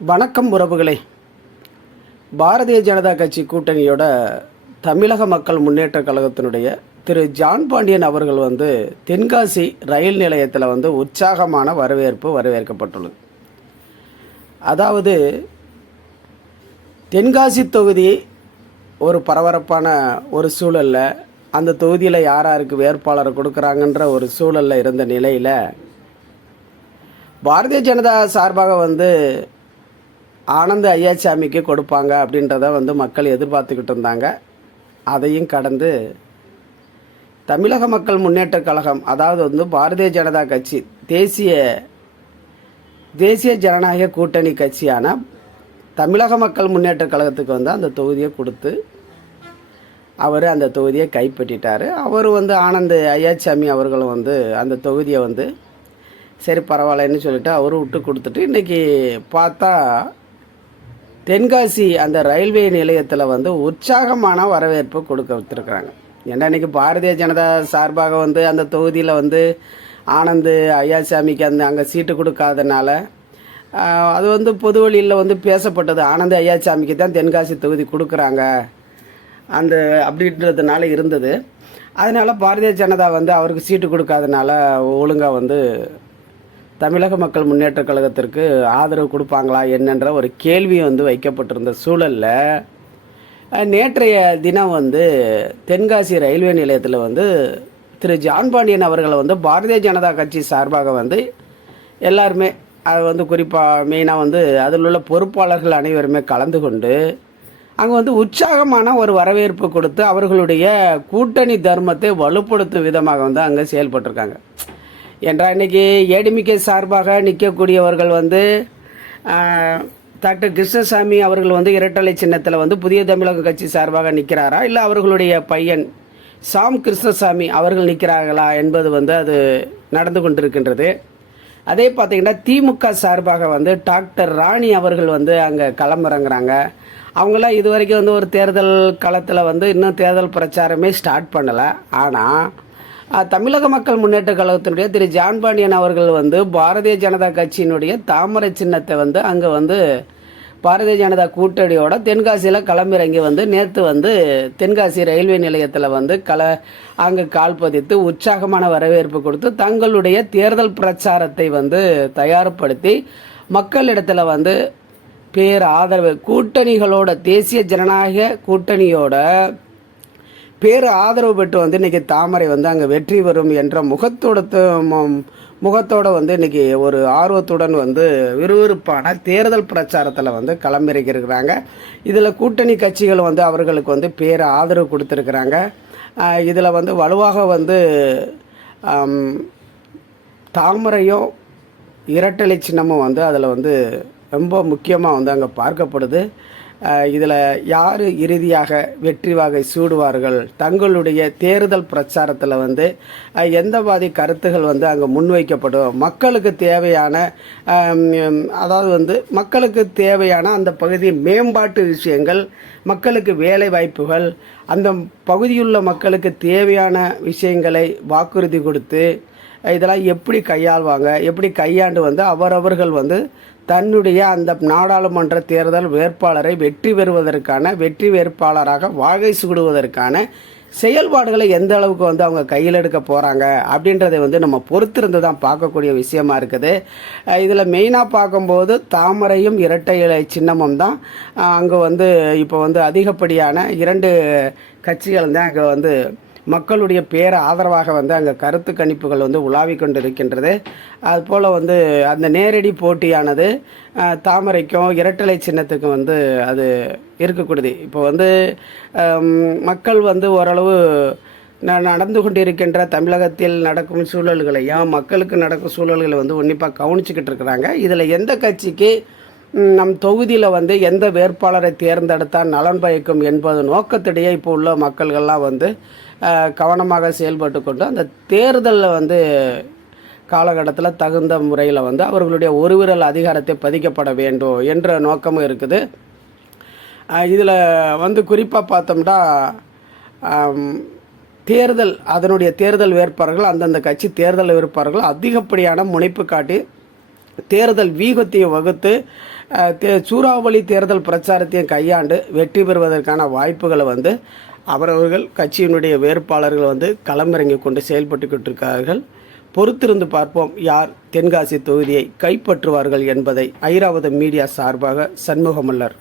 வணக்கம் உறவுகளே. பாரதிய ஜனதா கட்சி கூட்டணியோட தமிழக மக்கள் முன்னேற்ற கழகத்தினுடைய திரு. ஜான் பாண்டியன் அவர்கள் வந்து தென்காசி ரயில் நிலையத்தில் வந்து உற்சாகமான வரவேற்பு வரவேற்கப்பட்டுள்ளது. அதாவது தென்காசி தொகுதி ஒரு பரபரப்பான ஒரு சூழலில் அந்த தொகுதியில் யார் யாருக்கு வேட்பாளர் கொடுக்குறாங்கன்ற ஒரு சூழலில் இருந்த நிலையில் பாரதிய ஜனதா சார்பாக வந்து ஆனந்த ஐயாச்சாமிக்கு கொடுப்பாங்க அப்படின்றத வந்து மக்கள் எதிர்பார்த்துக்கிட்டு இருந்தாங்க. அதையும் கடந்து தமிழக மக்கள் முன்னேற்ற கழகம் அதாவது வந்து பாரதிய ஜனதா கட்சி தேசிய தேசிய ஜனநாயக கூட்டணி கட்சியான தமிழக மக்கள் முன்னேற்ற கழகத்துக்கு வந்து அந்த தொகுதியை கொடுத்து அவர் அந்த தொகுதியை கைப்பற்றிட்டார். அவர் வந்து ஆனந்த் ஐயாச்சாமி அவர்களும் வந்து அந்த தொகுதியை வந்து சரி பரவாயில்லன்னு சொல்லிட்டு அவரும் விட்டு கொடுத்துட்டு இன்றைக்கி பார்த்தா தென்காசி அந்த ரயில்வே நிலையத்தில் வந்து உற்சாகமான வரவேற்பு கொடுக்க வச்சுருக்குறாங்க. ஏன்னா இன்றைக்கி பாரதிய ஜனதா சார்பாக வந்து அந்த தொகுதியில் வந்து ஆனந்து ஐயாசாமிக்கு அந்த அங்கே சீட்டு கொடுக்காதனால அது வந்து பொது வழியில் வந்து பேசப்பட்டது. ஆனந்த் ஐயாசாமிக்கு தான் தென்காசி தொகுதி கொடுக்குறாங்க. அந்த அப்படின்றதுனால இருந்தது. அதனால் பாரதிய ஜனதா வந்து அவருக்கு சீட்டு கொடுக்காதனால ஒழுங்காக வந்து தமிழக மக்கள் முன்னேற்ற கழகத்திற்கு ஆதரவு கொடுப்பாங்களா என்னன்ற ஒரு கேள்வி வந்து வைக்கப்பட்டிருந்த சூழலில் நேற்றைய தினம் வந்து தென்காசி ரயில்வே நிலையத்தில் வந்து திரு ஜான் பாண்டியன் அவர்களை வந்து பாரதிய ஜனதா கட்சி சார்பாக வந்து எல்லாருமே அது வந்து குறிப்பாக மெயினாக வந்து அதில் உள்ள பொறுப்பாளர்கள் அனைவருமே கலந்து கொண்டு அங்கே வந்து உற்சாகமான ஒரு வரவேற்பு கொடுத்து அவர்களுடைய கூட்டணி தர்மத்தை வலுப்படுத்தும் விதமாக வந்து அங்கே செயல்பட்டிருக்காங்க. என்றால் இன்னைக்கு ஏடிமிகே சார்பாக நிற்கக்கூடியவர்கள் வந்து டாக்டர் கிருஷ்ணசாமி அவர்கள் வந்து இரட்டலை சின்னத்தில் வந்து புதிய தமிழக கட்சி சார்பாக நிற்கிறாரா? இல்லை அவர்களுடைய பையன் சாம் கிருஷ்ணசாமி அவர்கள் நிற்கிறார்களா என்பது வந்து அது நடந்து கொண்டிருக்கின்றது. அதே பார்த்தீங்கன்னா திமுக சார்பாக வந்து டாக்டர் ராணி அவர்கள் வந்து அங்கே களமிறங்குறாங்க. அவங்களாம் இது வரைக்கும் வந்து ஒரு தேர்தல் களத்தில் வந்து இன்னும் தேர்தல் பிரச்சாரமே ஸ்டார்ட் பண்ணலை. ஆனால் தமிழக மக்கள் முன்னேற்ற கழகத்தினுடைய திரு. ஜான் பாண்டியன் அவர்கள் வந்து பாரதிய ஜனதா கட்சியினுடைய தாமரை சின்னத்தை வந்து அங்கே வந்து பாரதிய ஜனதா கூட்டணியோட தென்காசியில் களமிறங்கி வந்து நேற்று வந்து தென்காசி ரயில்வே நிலையத்தில் வந்து கல அங்கே கால் பதித்து உற்சாகமான வரவேற்பு கொடுத்து தங்களுடைய தேர்தல் பிரச்சாரத்தை வந்து தயார்படுத்தி மக்களிடத்தில் வந்து பேர் ஆதரவு கூட்டணிகளோட தேசிய ஜனநாயக கூட்டணியோட பேர் ஆதரவு பெற்று வந்து இன்னைக்கு தாமரை வந்து அங்கே வெற்றி பெறும் என்ற முகத்தோட முகத்தோட வந்து இன்றைக்கி ஒரு ஆர்வத்துடன் வந்து விறுவிறுப்பான தேர்தல் பிரச்சாரத்தில் வந்து களமிறக்கியிருக்கிறாங்க இதில் கூட்டணி கட்சிகள் வந்து அவர்களுக்கு வந்து பேர் ஆதரவு கொடுத்துருக்குறாங்க. இதில் வந்து வலுவாக வந்து தாமரையும் இரட்டலை சின்னமும் வந்து அதில் வந்து ரொம்ப முக்கியமாக வந்து அங்கே பார்க்கப்படுது. இதில் யார் இறுதியாக வெற்றி வாகை சூடுவார்கள்? தங்களுடைய தேர்தல் பிரச்சாரத்தில் வந்து எந்த மாதிரி கருத்துகள் வந்து அங்கே முன்வைக்கப்படும்? மக்களுக்கு தேவையான அதாவது வந்து மக்களுக்கு தேவையான அந்த பகுதி மேம்பாட்டு விஷயங்கள் மக்களுக்கு வேலை வாய்ப்புகள் அந்த பகுதியுள்ள மக்களுக்கு தேவையான விஷயங்களை வாக்குறுதி கொடுத்து இதெல்லாம் எப்படி கையாள்வாங்க எப்படி கையாண்டு வந்து அவரவர்கள் வந்து தன்னுடைய அந்த நாடாளுமன்ற தேர்தல் வேட்பாளரை வெற்றி பெறுவதற்கான வெற்றி வேட்பாளராக வாகை சூடுவதற்கான செயல்பாடுகளை எந்த அளவுக்கு வந்து அவங்க கையில் எடுக்க போகிறாங்க அப்படின்றதை வந்து நம்ம பொறுத்திருந்து தான் பார்க்கக்கூடிய விஷயமா இருக்குது. இதில் மெயினாக பார்க்கும்போது தாமரையும் இரட்டை இலை சின்னமும் தான் அங்கே வந்து இப்போ வந்து அதிகப்படியான இரண்டு கட்சிகள் தான் அங்கே வந்து மக்களுடைய பேர ஆதரவாக வந்து அங்கே கருத்து கணிப்புகள் வந்து உலாவிக் கொண்டு இருக்கின்றது அதுபோல் வந்து அந்த நேரடி போட்டியானது தாமரைக்கும் இரட்டலை சின்னத்துக்கும் வந்து அது இருக்கக்கூடியது. இப்போ வந்து மக்கள் வந்து ஓரளவு ந- நடந்து கொண்டிருக்கின்ற தமிழகத்தில் நடக்கும் சூழல்களையும் மக்களுக்கு நடக்கும் சூழல்களை வந்து உன்னிப்பாக கவனிச்சுக்கிட்டு இருக்கிறாங்க. இதில் எந்த கட்சிக்கு நம் தொகுதியில் வந்து எந்த வேட்பாளரை தேர்ந்தெடுத்தால் நலன் பயக்கும் என்பது நோக்கத்திடையே இப்போ உள்ள மக்கள்கள்லாம் வந்து கவனமாக செயல்பட்டு கொண்டு அந்த தேர்தலில் வந்து காலகட்டத்தில் தகுந்த முறையில் வந்து அவர்களுடைய ஒரு விரல் அதிகாரத்தை பதிக்கப்பட வேண்டும் என்ற நோக்கமும் இருக்குது. இதில் வந்து குறிப்பாக பார்த்தோம்னா தேர்தல் அதனுடைய தேர்தல் வேட்பாளர்கள் அந்தந்த கட்சி தேர்தல் வேட்பாளர்கள் அதிகப்படியான முனைப்பு காட்டி தேர்தல் வீகத்தையும் வகுத்து தே சூறாவளி தேர்தல் பிரச்சாரத்தையும் கையாண்டு வெற்றி பெறுவதற்கான வாய்ப்புகளை வந்து அவரவர்கள் கட்சியினுடைய வேட்பாளர்கள் வந்து களமிறங்கி கொண்டு செயல்பட்டுக்கிட்டு இருக்கிறார்கள் பொறுத்திருந்து பார்ப்போம் யார் தென்காசி தொகுதியை கைப்பற்றுவார்கள் என்பதை ஐராவத மீடியா சார்பாக சண்முகமல்லர்.